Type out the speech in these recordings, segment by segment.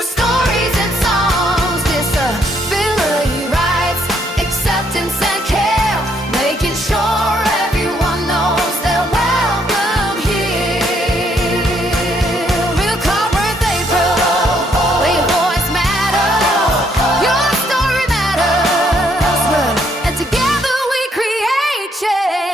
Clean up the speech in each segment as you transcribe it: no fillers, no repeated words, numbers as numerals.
through stories and songs, disability rights, acceptance and care, making sure everyone knows they're welcome here. We'll cover April, where your voice matters, your story matters, and together we create change.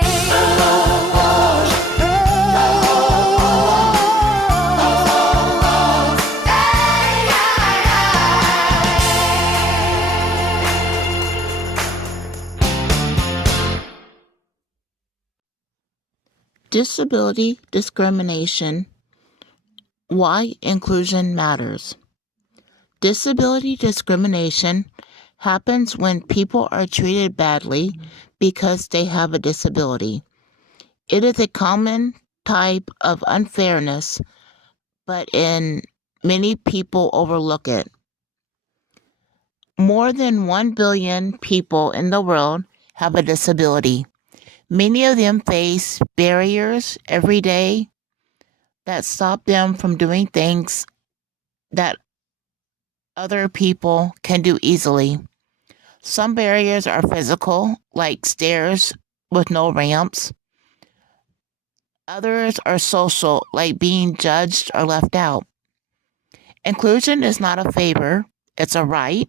Disability discrimination. Why inclusion matters. Disability discrimination happens when people are treated badly because they have a disability. It is a common type of unfairness, but many people overlook it. More than 1 billion people in the world have a disability. Many of them face barriers every day that stop them from doing things that other people can do easily. Some barriers are physical, like stairs with no ramps. Others are social, like being judged or left out. Inclusion is not a favor, it's a right.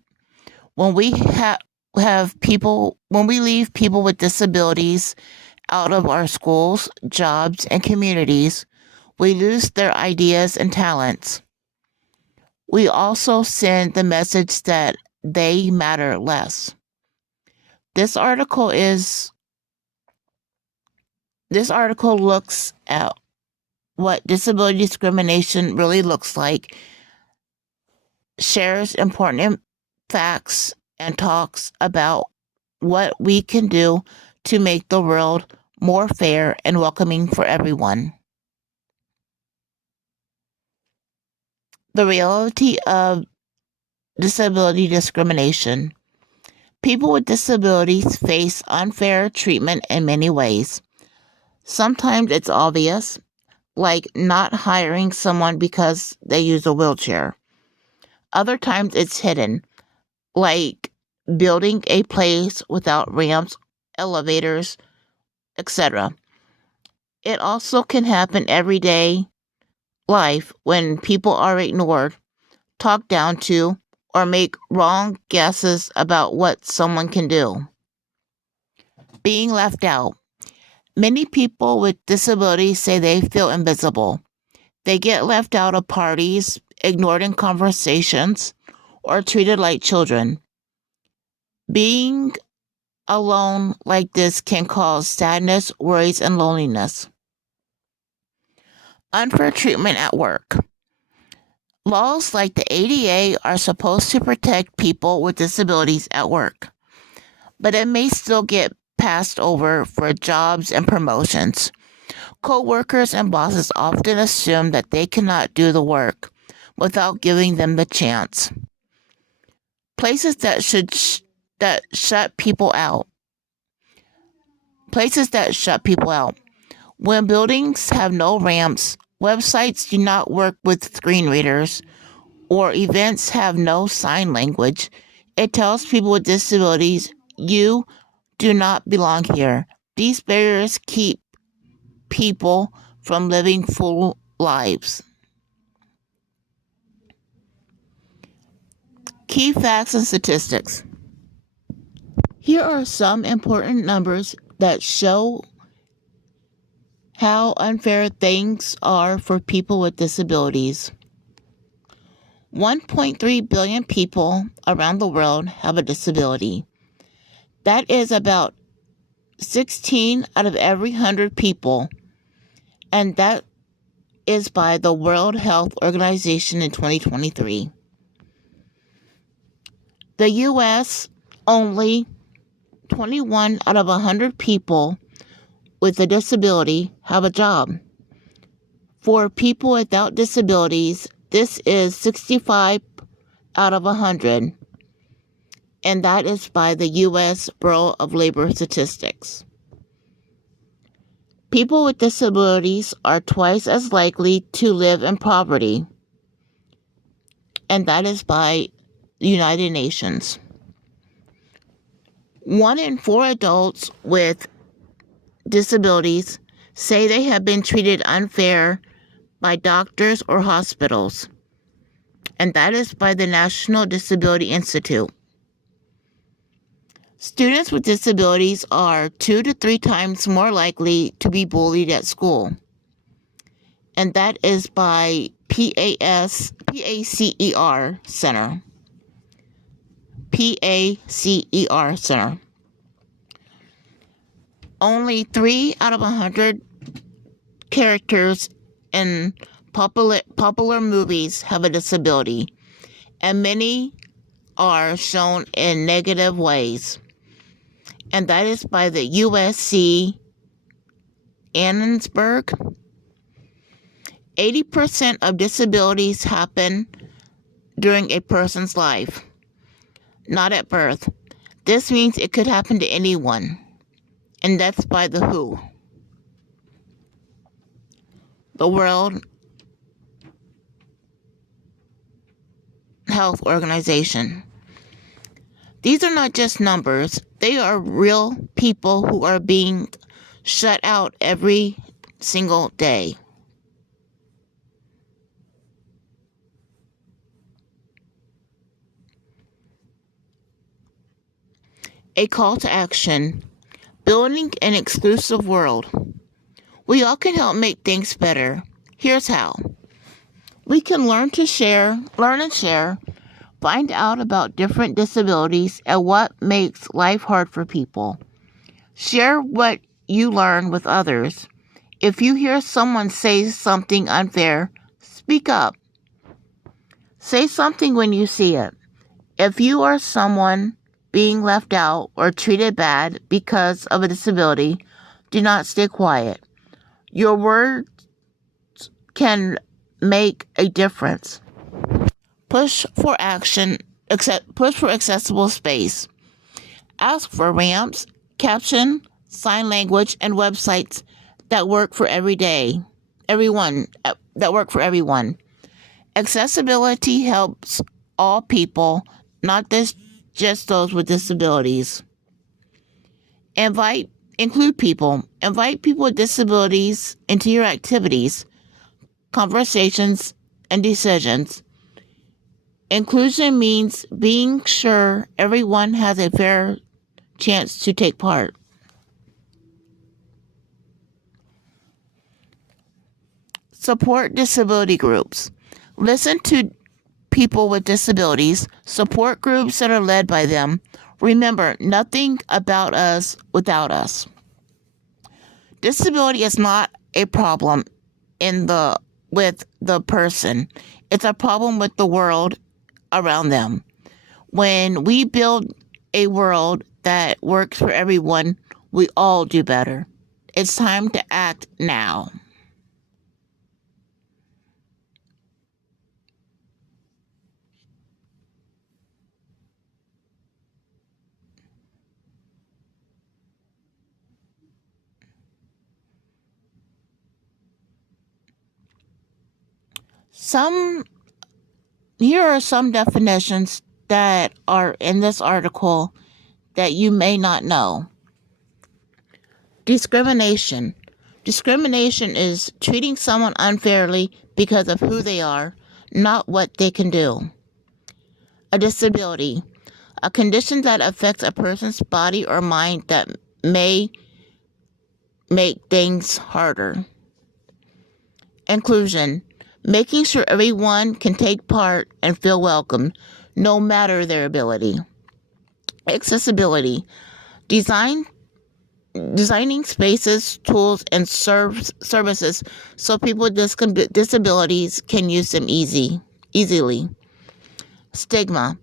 When we when we leave people with disabilities out of our schools, jobs, and communities, we lose their ideas and talents. We also send the message that they matter less. This article looks at what disability discrimination really looks like, shares important facts, and talks about what we can do to make the world more fair and welcoming for everyone. The reality of disability discrimination. People with disabilities face unfair treatment in many ways. Sometimes it's obvious, like not hiring someone because they use a wheelchair. Other times it's hidden, like building a place without ramps, elevators, etc. It also can happen everyday life when people are ignored, talked down to, or make wrong guesses about what someone can do. Being left out. Many people with disabilities say they feel invisible. They get left out of parties, ignored in conversations, or treated like children. Being alone like this can cause sadness, worries, and loneliness. Unfair treatment at work. Laws like the ADA are supposed to protect people with disabilities at work, but it may still get passed over for jobs and promotions. Co-workers and bosses often assume that they cannot do the work without giving them the chance. Places that shut people out. When buildings have no ramps, websites do not work with screen readers, or events have no sign language, it tells people with disabilities, you do not belong here. These barriers keep people from living full lives. Key facts and statistics. Here are some important numbers that show how unfair things are for people with disabilities. 1.3 billion people around the world have a disability. That is about 16 out of every 100 people, and that is by the World Health Organization in 2023. The U.S., only 21 out of 100 people with a disability have a job. For people without disabilities, this is 65 out of 100, and that is by the U.S. Bureau of Labor Statistics. People with disabilities are twice as likely to live in poverty. and that is by the United Nations. 1 in 4 adults with disabilities say they have been treated unfair by doctors or hospitals, and that is by the National Disability Institute. Students with disabilities are 2 to 3 times more likely to be bullied at school, and that is by PACER Center. PACER Center. Only 3 out of 100 characters in popular movies have a disability, and many are shown in negative ways. And that is by the USC Annensberg. 80% of disabilities happen during a person's life, not at birth. This means it could happen to anyone, and that's by the WHO, the World Health Organization. These are not just numbers, they are real people who are being shut out every single day. A call to action. Building an inclusive world. We all can help make things better. Here's how. We can learn and share, find out about different disabilities and what makes life hard for people. Share what you learn with others. If you hear someone say something unfair, speak up. Say something when you see it. If you are someone being left out or treated bad because of a disability, do not stay quiet. Your words can make a difference. Push for action. Push for accessible space. Ask for ramps, caption, sign language, and websites that work for everyone. Accessibility helps all people, not just those with disabilities. Include people. Invite people with disabilities into your activities, conversations, and decisions. Inclusion means being sure everyone has a fair chance to take part. Support disability groups. Listen to people with disabilities. Support groups that are led by them. Remember, nothing about us without us. Disability is not a problem with the person. It's a problem with the world around them. When we build a world that works for everyone, we all do better. It's time to act now. Here are some definitions that are in this article that you may not know. Discrimination. Discrimination is treating someone unfairly because of who they are, not what they can do. A disability. A condition that affects a person's body or mind that may make things harder. Inclusion. Making sure everyone can take part and feel welcome, no matter their ability. Accessibility. Designing spaces, tools, and services so people with disabilities can use them easily. Stigma.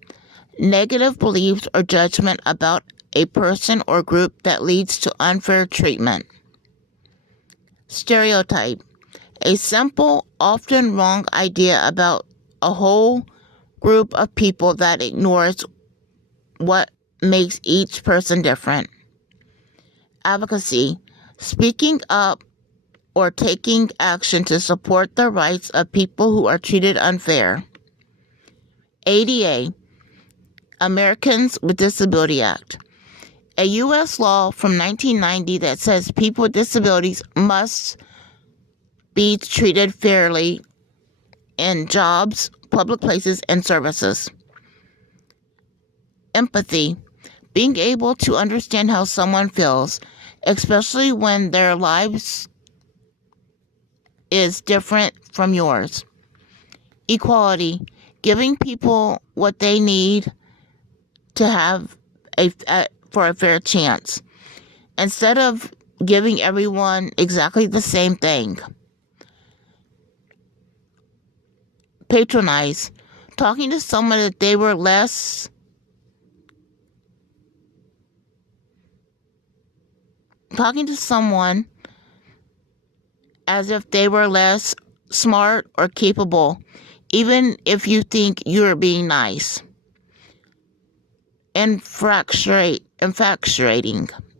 Negative beliefs or judgment about a person or group that leads to unfair treatment. Stereotype. A simple, often wrong idea about a whole group of people that ignores what makes each person different. Advocacy. Speaking up or taking action to support the rights of people who are treated unfair. ADA, Americans with Disability Act, a U.S. law from 1990 that says people with disabilities must be treated fairly in jobs, public places, and services. Empathy, being able to understand how someone feels, especially when their lives is different from yours. Equality, giving people what they need to have for a fair chance, instead of giving everyone exactly the same thing. Patronize, talking to someone that they were less talking to someone as if they were less smart or capable, even if you think you're being nice. Infatuating,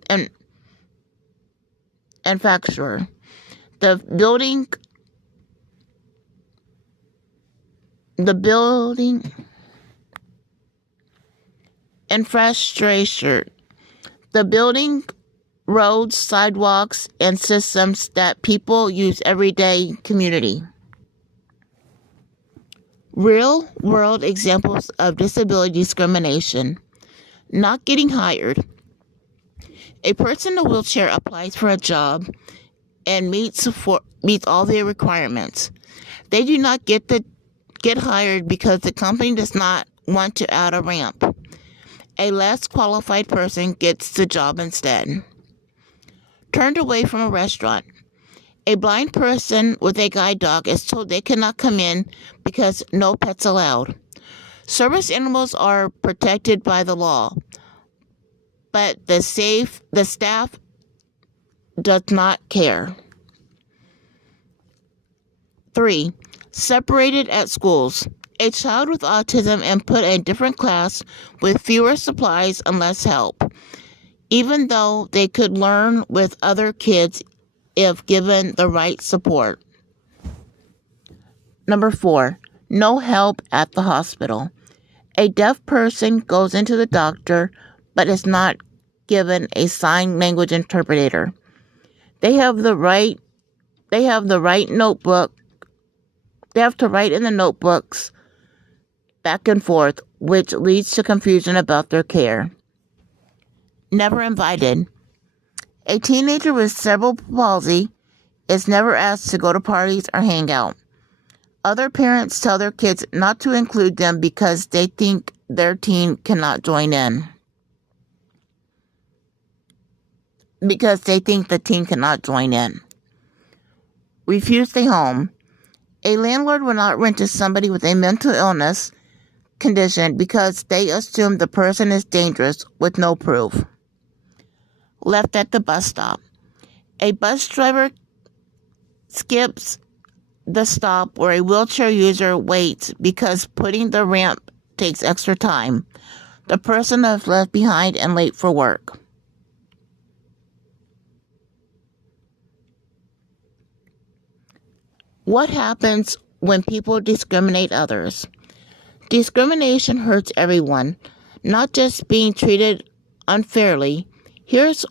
and infatuator. The building infrastructure. The building roads, sidewalks, and systems that people use every day community. Real world examples of disability discrimination. Not getting hired. A person in a wheelchair applies for a job and meets all their requirements. They do not get hired because the company does not want to add a ramp. A less qualified person gets the job instead. Turned away from a restaurant. A blind person with a guide dog is told they cannot come in because no pets allowed. Service animals are protected by the law, but the staff does not care. 3. Separated at schools. A child with autism and put in a different class with fewer supplies and less help, even though they could learn with other kids if given the right support. Number 4. No help at the hospital. A deaf person goes into the doctor but is not given a sign language interpreter. They have to write in the notebooks back and forth, which leads to confusion about their care. Never invited. A teenager with cerebral palsy is never asked to go to parties or hang out. Other parents tell their kids not to include them because they think their teen cannot join in. Refuse a home. A landlord will not rent to somebody with a mental illness condition because they assume the person is dangerous with no proof. Left at the bus stop. A bus driver skips the stop where a wheelchair user waits because putting the ramp takes extra time. The person is left behind and late for work. What happens when people discriminate others? Discrimination hurts everyone, not just being treated unfairly. Here's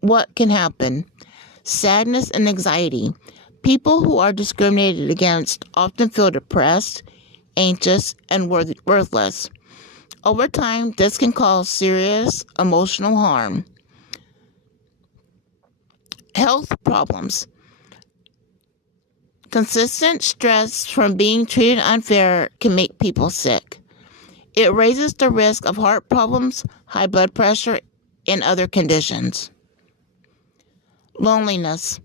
what can happen. Sadness and anxiety. People who are discriminated against often feel depressed, anxious, and worthless. Over time, this can cause serious emotional harm. Health problems. Consistent stress from being treated unfair can make people sick. It raises the risk of heart problems, high blood pressure, and other conditions. Loneliness.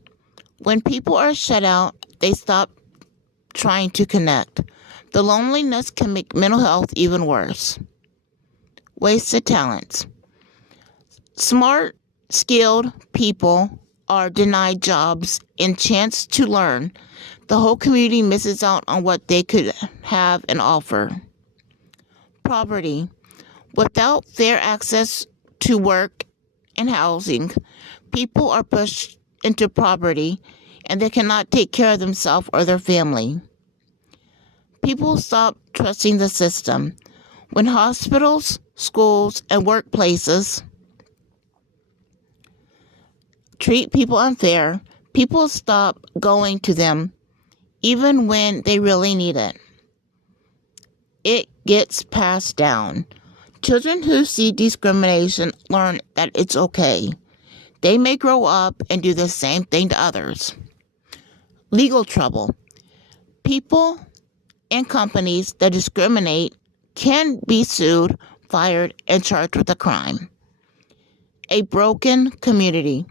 When people are shut out, they stop trying to connect. The loneliness can make mental health even worse. Wasted talents. Smart, skilled people are denied jobs and chance to learn. The whole community misses out on what they could have and offer. Poverty. Without fair access to work and housing, people are pushed into poverty and they cannot take care of themselves or their family. People stop trusting the system. When hospitals, schools, and workplaces treat people unfair, people stop going to them even when they really need it. It gets passed down. Children who see discrimination learn that it's okay. They may grow up and do the same thing to others. Legal trouble. People and companies that discriminate can be sued, fired, and charged with a crime. A broken community.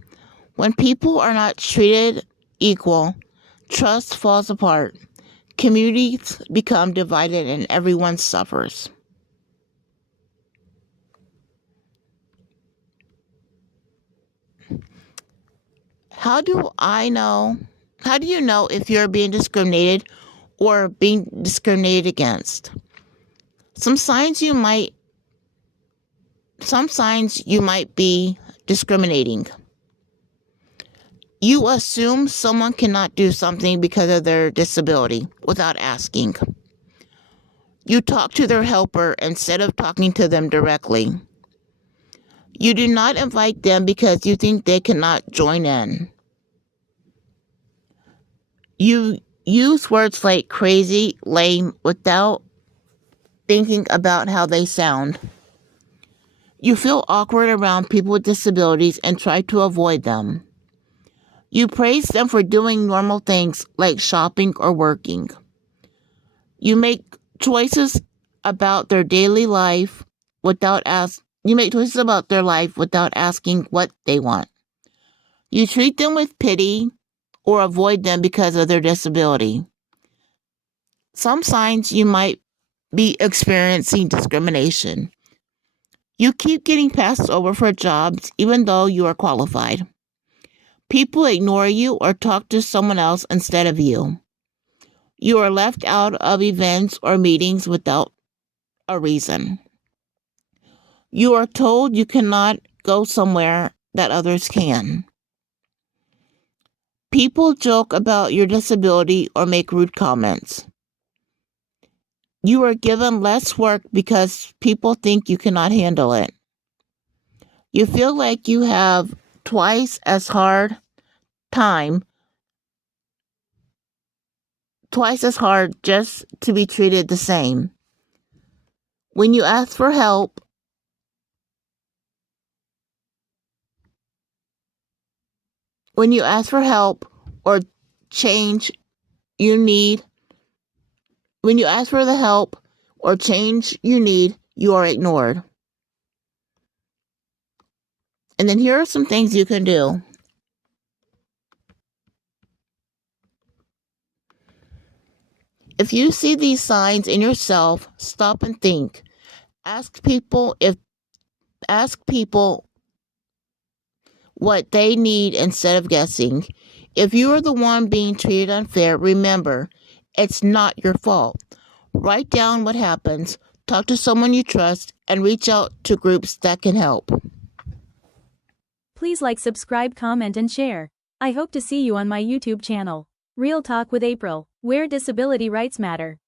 When people are not treated equal, trust falls apart. Communities become divided and everyone suffers. How do you know if you're being discriminated or being discriminated against? Some signs you might be discriminating. You assume someone cannot do something because of their disability without asking. You talk to their helper instead of talking to them directly. You do not invite them because you think they cannot join in. You use words like crazy, lame, without thinking about how they sound. You feel awkward around people with disabilities and try to avoid them. You praise them for doing normal things like shopping or working. You make choices about their daily life you make choices about their life without asking what they want. You treat them with pity or avoid them because of their disability. Some signs you might be experiencing discrimination. You keep getting passed over for jobs even though you are qualified. People ignore you or talk to someone else instead of you. You are left out of events or meetings without a reason. You are told you cannot go somewhere that others can. People joke about your disability or make rude comments. You are given less work because people think you cannot handle it. You feel like you have twice as hard just to be treated the same. When you ask for help, or change you need, when you ask for the help or change you need, you are ignored. And then here are some things you can do. If you see these signs in yourself, stop and think. Ask people what they need instead of guessing. If you are the one being treated unfair, remember, it's not your fault. Write down what happens, talk to someone you trust, and reach out to groups that can help. Please like, subscribe, comment, and share. I hope to see you on my YouTube channel. Real Talk with April, where disability rights matter.